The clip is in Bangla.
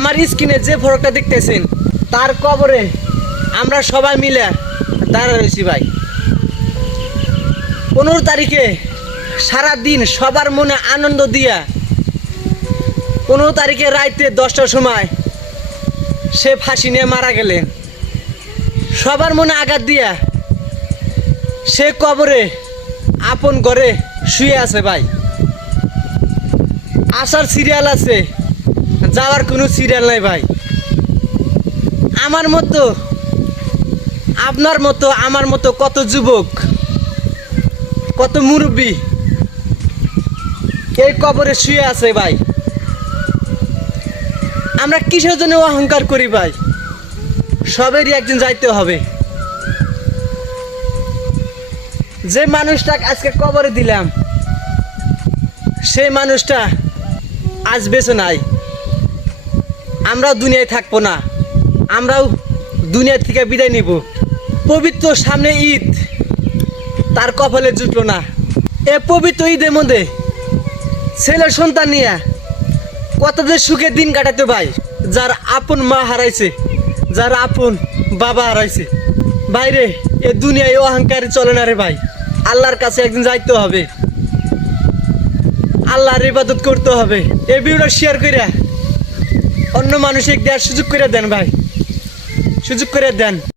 আমার স্ক্রিনে যে ফটোটা দেখতেছেন তার কবরে আমরা সবাই মিলে দাঁড়া রয়েছি ভাই। 15 তারিখে সারা দিন সবার মনে আনন্দ দিয়া 15 তারিখে রাইতে 10টার সময় সে ফাঁসি নিয়ে মারা গেলেন। সবার মনে আঘাত দিয়া সে কবরে আপন ঘরে শুয়ে আছে ভাই। আসার সিরিয়াল আছে, যাওয়ার কোনো সিরিয়াল নাই ভাই। আমার মতো, আপনার মতো, আমার মতো কত যুবক, কত মুরব্বী এই কবরে শুয়ে আছে ভাই। আমরা কিসের জন্য অহংকার করি ভাই? সবেরই একদিন যাইতে হবে। যে মানুষটাকে আজকে কবরে দিলাম সেই মানুষটা আজ বেঁচে নাই। আমরাও দুনিয়ায় থাকবো না, আমরাও দুনিয়া থেকে বিদায় নিব। পবিত্র সামনে ঈদ, তার কপালে জুটলো না। এ পবিত্র ঈদের মধ্যে ছেলের সন্তান নিয়ে কত যে সুখে দিন কাটাতে ভাই। যার আপন মা হারাইছে, যার আপন বাবা হারাইছে বাইরে, এ দুনিয়ায় অহংকারে চলে না রে ভাই। আল্লাহর কাছে একদিন যাইতে হবে, আল্লাহর ইবাদত করতে হবে। এই ভিডিওটা শেয়ার করে অন্য মানুষকে দেওয়ার সুযোগ করে দেন ভাই, সুযোগ করে দেন।